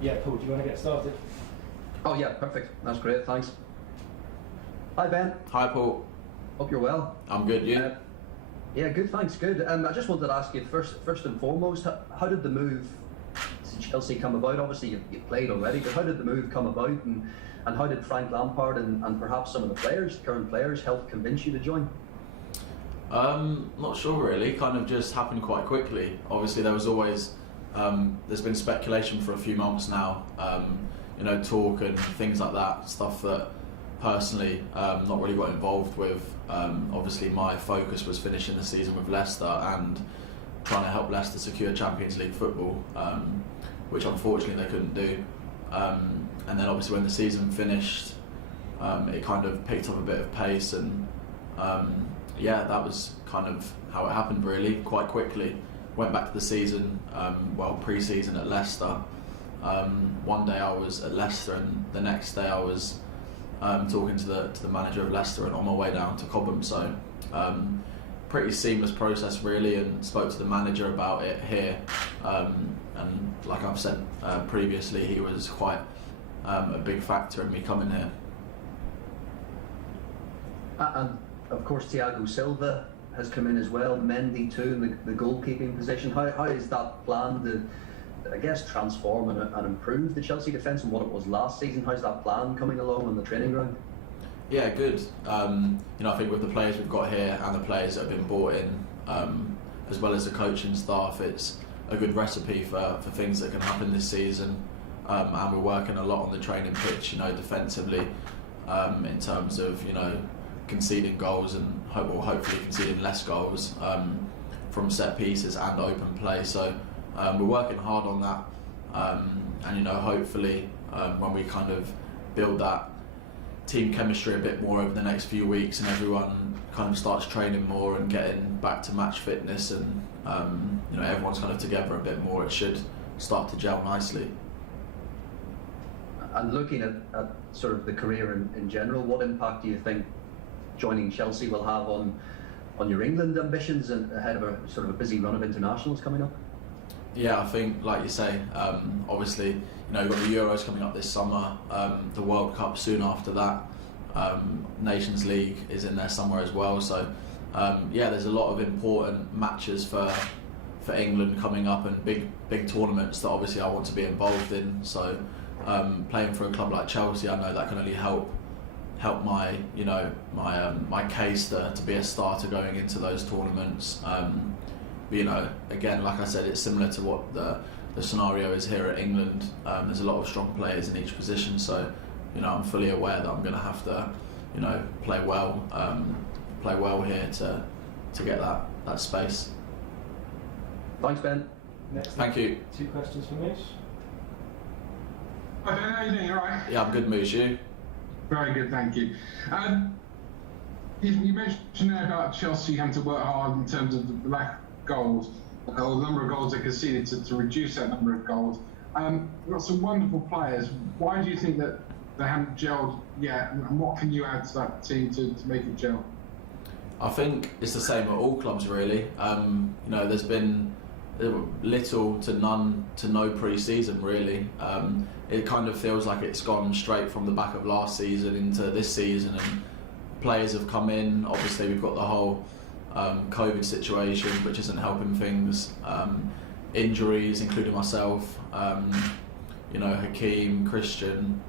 Yeah, Paul, do you want to get started? Oh yeah, perfect. That's great, thanks. Hi Ben. Hi Paul. Hope you're well. I'm good, you? Yeah, good, thanks, good. I just wanted to ask you first and foremost, how did the move to Chelsea come about? Obviously you played already, but how did the move come about, and how did Frank Lampard and perhaps some of the current players, help convince you to join? Not sure really, kind of just happened quite quickly. Obviously there was always, there's been speculation for a few months now, talk and things like that, stuff that personally not really got involved with. Obviously my focus was finishing the season with Leicester and trying to help Leicester secure Champions League football, which unfortunately they couldn't do. And then obviously when the season finished, it kind of picked up a bit of pace, and that was kind of how it happened really, quite quickly. Went back to the season, pre-season at Leicester. One day I was at Leicester and the next day I was talking to the manager of Leicester and on my way down to Cobham. So pretty seamless process really, and spoke to the manager about it here. And like I've said previously, he was quite a big factor in me coming here. And of course Thiago Silva has come in as well, Mendy too in the goalkeeping position. How is that plan to, I guess, transform and improve the Chelsea defence and what it was last season? How's that plan coming along on the training ground? Yeah, good. I think with the players we've got here and the players that have been brought in, as well as the coaching staff, it's a good recipe for things that can happen this season. And we're working a lot on the training pitch, defensively, in terms of, conceding goals and hopefully conceding less goals from set pieces and open play. So we're working hard on that, and hopefully when we kind of build that team chemistry a bit more over the next few weeks and everyone kind of starts training more and getting back to match fitness, and everyone's kind of together a bit more, it should start to gel nicely. And looking at sort of the career in general, what impact do you think joining Chelsea will have on your England ambitions and ahead of a sort of a busy run of internationals coming up? Yeah, I think, like you say, obviously, you've got the Euros coming up this summer, the World Cup soon after that, Nations League is in there somewhere as well. So, there's a lot of important matches for England coming up, and big tournaments that obviously I want to be involved in. So, playing for a club like Chelsea, I know that can only help my my case to be a starter going into those tournaments. Again, like I said, it's similar to what the scenario is here at England. There's a lot of strong players in each position, so I'm fully aware that I'm going to have to play well here to get that space. Thanks, Ben. Next, thank you. 2 questions from Mish. I don't know, how you doing? You alright? Yeah, I'm good, Moose. You? Very good, thank you. You mentioned there about Chelsea having to work hard in terms of the lack of goals, or the number of goals they conceded to reduce that number of goals. We've got some wonderful players. Why do you think that they haven't gelled yet, and what can you add to that team to make it gel? I think it's the same at all clubs really. There's been little to none to no pre-season really. It kind of feels like it's gone straight from the back of last season into this season, and players have come in. Obviously we've got the whole COVID situation, which isn't helping things. Injuries, including myself, Hakeem, Christian,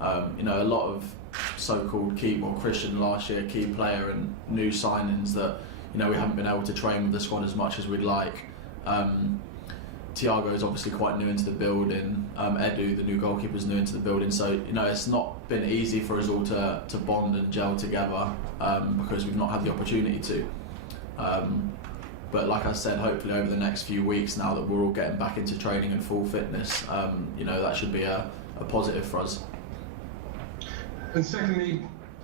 a lot of so-called Christian last year, key player, and new signings that we haven't been able to train with the squad as much as we'd like. Thiago is obviously quite new into the building. Edu, the new goalkeeper, is new into the building. So it's not been easy for us all to bond and gel together because we've not had the opportunity to. But like I said, hopefully over the next few weeks, now that we're all getting back into training and full fitness, that should be a positive for us. And secondly,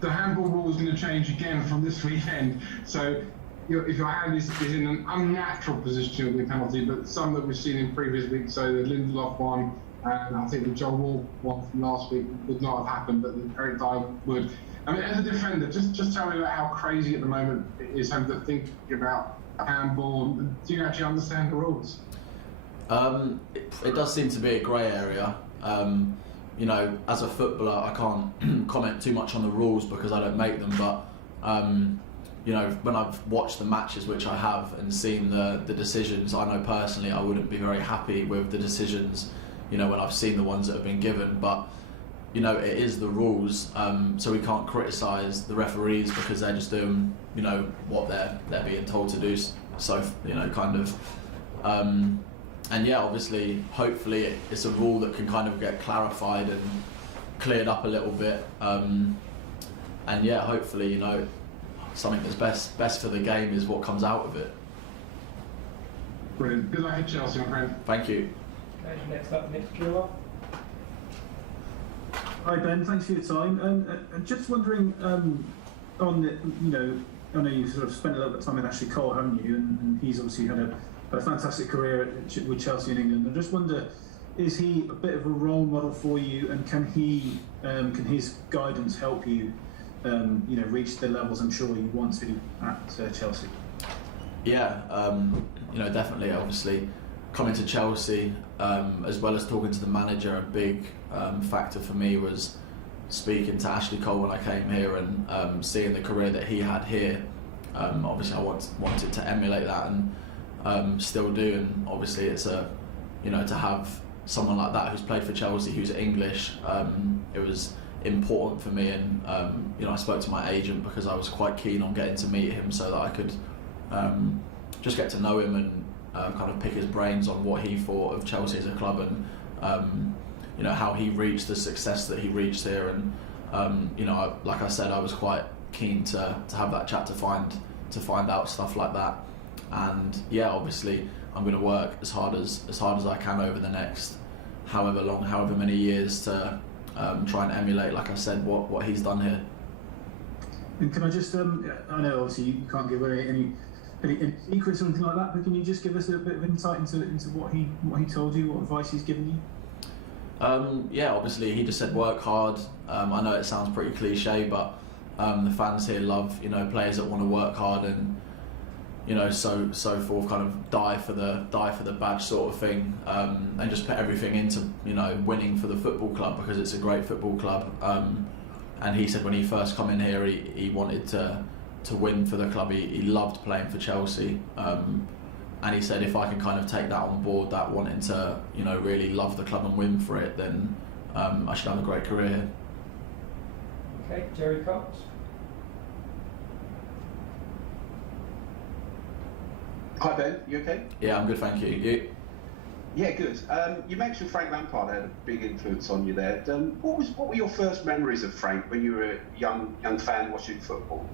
the handball rule is going to change again from this weekend. So if your hand is in an unnatural position with the penalty, but some that we've seen in previous weeks, so the Lindelof one, and I think the Joel Wall one from last week would not have happened, but the Eric Dyer would. I mean, as a defender, just tell me about how crazy at the moment it is having to think about handball. Do you actually understand the rules? It does seem to be a grey area. You know, as a footballer, I can't comment too much on the rules because I don't make them. But you know, when I've watched the matches, which I have, and seen the decisions, I know personally I wouldn't be very happy with the decisions. You know, when I've seen the ones that have been given, but you know, it is the rules, so we can't criticise the referees because they're just doing, you know, what they're being told to do. So, you know, kind of, and yeah, obviously, hopefully, it's a rule that can kind of get clarified and cleared up a little bit, and yeah, hopefully, you know, something that's best for the game is what comes out of it. Brilliant. Good luck at Chelsea, my friend. Thank you. Okay, next up, Nick Chilwell. Hi Ben, thanks for your time. And just wondering, on the, you know, I know you've sort of spent a little bit of time with Ashley Cole, haven't you? And he's obviously had a fantastic career with Chelsea in England. I just wonder, is he a bit of a role model for you? And can his guidance help you, you know, reach the levels I'm sure you want to at Chelsea? Yeah, you know, definitely. Obviously, coming to Chelsea, as well as talking to the manager, a big factor for me was speaking to Ashley Cole when I came here and seeing the career that he had here. Obviously, I wanted to emulate that and still do. And obviously, it's you know, to have someone like that who's played for Chelsea, who's English, it was important for me. And you know, I spoke to my agent because I was quite keen on getting to meet him so that I could just get to know him and kind of pick his brains on what he thought of Chelsea as a club and you know, how he reached the success that he reached here. And you know, like I said, I was quite keen to have that chat to find out stuff like that. And yeah, obviously I'm going to work as hard as I can over the next however many years to try and emulate, like I said, what he's done here. And can I just, I know obviously you can't give away any secrets or anything like that, but can you just give us a bit of insight into what he told you, what advice he's given you? Yeah, obviously he just said work hard. I know it sounds pretty cliche, but the fans here love, you know, players that want to work hard and, you know, so forth, kind of die for the badge sort of thing, and just put everything into, you know, winning for the football club because it's a great football club. And he said when he first come in here, he wanted to win for the club. He loved playing for Chelsea. And he said if I can kind of take that on board, that wanting to, you know, really love the club and win for it, then I should have a great career here. Okay, Jerry Cox. Hi Ben, you okay? Yeah, I'm good, thank you. You? Yeah, good. You mentioned Frank Lampard had a big influence on you there. What were your first memories of Frank when you were a young fan watching football?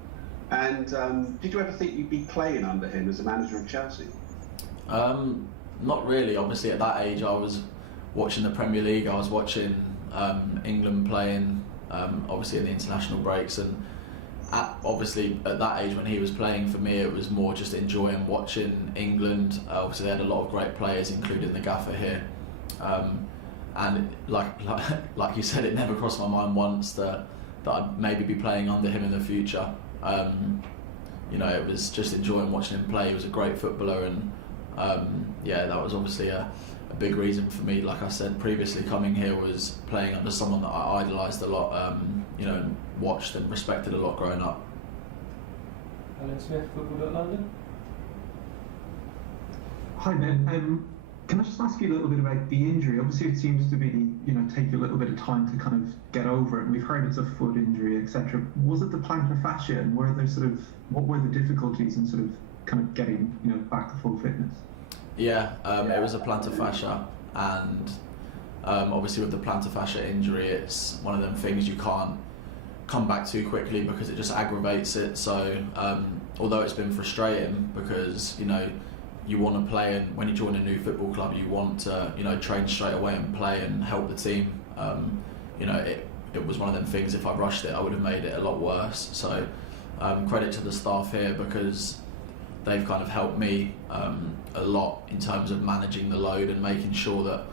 And did you ever think you'd be playing under him as a manager of Chelsea? Not really. Obviously, at that age, I was watching the Premier League. I was watching England playing, obviously in the international breaks, and obviously at that age when he was playing, for me it was more just enjoying watching England. Obviously, they had a lot of great players, including the gaffer here, and like you said, it never crossed my mind once that I'd maybe be playing under him in the future. You know, it was just enjoying watching him play. He was a great footballer, and yeah, that was obviously a big reason for me. Like I said previously, coming here was playing under someone that I idolised a lot, you know, and watched and respected a lot growing up. Alan Smith, Football.London. Hi Ben. Can I just ask you a little bit about the injury? Obviously, it seems to be, you know, take you a little bit of time to kind of get over it. And we've heard it's a foot injury, etc. Was it the plantar fascia, and what were the difficulties in sort of kind of getting, you know, back to full fitness? Yeah, it was a plantar fascia, and obviously with the plantar fascia injury, it's one of them things you can't come back too quickly because it just aggravates it. So although it's been frustrating because, you know, you want to play, and when you join a new football club you want to, you know, train straight away and play and help the team. You know, it was one of them things, if I rushed it I would have made it a lot worse. So credit to the staff here because they've kind of helped me a lot in terms of managing the load and making sure that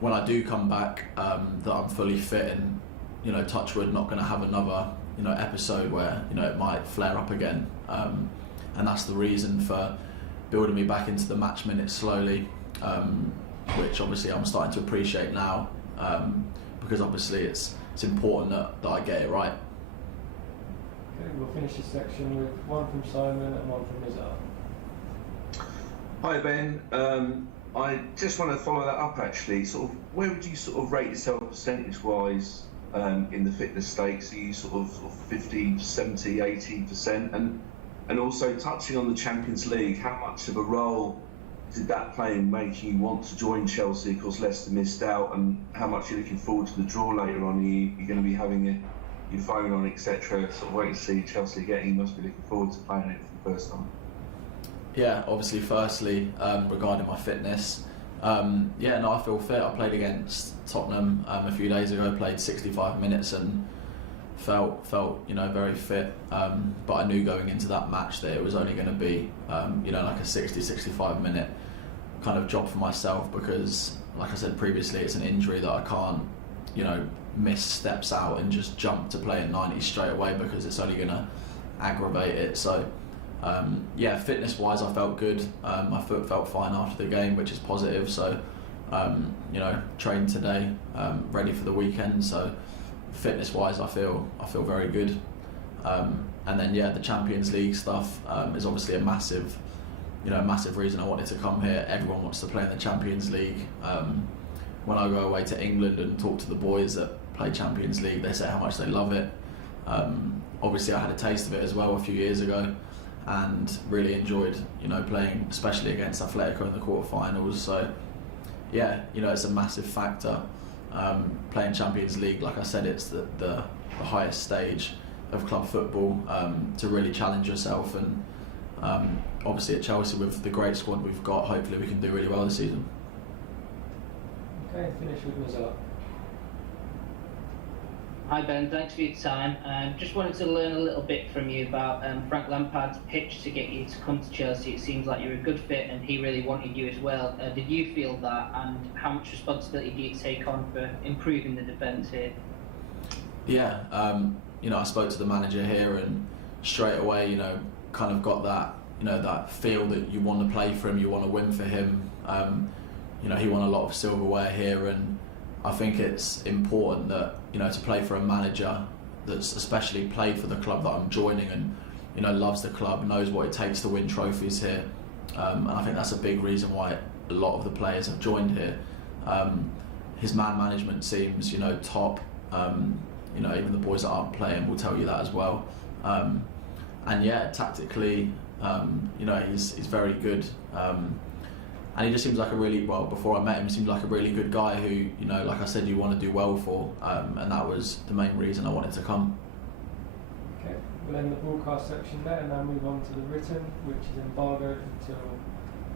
when I do come back that I'm fully fit and, you know, touch wood, not going to have another, you know, episode where, you know, it might flare up again. And that's the reason for building me back into the match minutes slowly, which obviously I'm starting to appreciate now. because obviously it's important that I get it right. Okay, we'll finish this section with one from Simon and one from Nizar. Hi Ben, I just want to follow that up actually. Sort of, where would you sort of rate yourself percentage-wise in the fitness stakes? Are you sort of 50, 70, 80%? And also touching on the Champions League, how much of a role did that play in making you want to join Chelsea? Of course, Leicester missed out, and how much you're looking forward to the draw later on? You're going to be having your phone on, etc. Sort of waiting to see Chelsea getting. You must be looking forward to playing it for the first time. Yeah, obviously, firstly, regarding my fitness, I feel fit. I played against Tottenham a few days ago, played 65 minutes and felt very fit. But I knew going into that match that it was only going to be like a 60-65 minute kind of job for myself, because, like I said previously, it's an injury that I can't miss steps out and just jump to play at 90 straight away, because it's only going to aggravate it. So fitness wise I felt good. My foot felt fine after the game, which is positive. So trained today, ready for the weekend. So fitness wise I feel very good. And then the Champions League stuff is obviously a massive reason I wanted to come here. Everyone wants to play in the Champions League. When I go away to England and talk to the boys that play Champions League, they say how much they love it. Obviously I had a taste of it as well a few years ago, and really enjoyed playing, especially against Atletico in the quarterfinals. So it's a massive factor. Playing Champions League, like I said, it's the highest stage of club football, to really challenge yourself. And obviously at Chelsea, with the great squad we've got, hopefully we can do really well this season. Okay, finish with Nizar. Hi Ben, thanks for your time. Just wanted to learn a little bit from you about Frank Lampard's pitch to get you to come to Chelsea. It seems like you're a good fit and he really wanted you as well. Did you feel that, and how much responsibility do you take on for improving the defence here? Yeah, I spoke to the manager here, and straight away, kind of got that, that feel that you want to play for him, you want to win for him. He won a lot of silverware here, and I think it's important that, to play for a manager that's especially played for the club that I'm joining, and, loves the club, knows what it takes to win trophies here. And I think that's a big reason why a lot of the players have joined here. His man management seems, top. Even the boys that aren't playing will tell you that as well. Tactically, he's very good. And he just seems like before I met him, he seemed like a really good guy who, like I said, you want to do well for. And that was the main reason I wanted to come. Okay, we'll end the broadcast section there and now move on to the written, which is embargoed until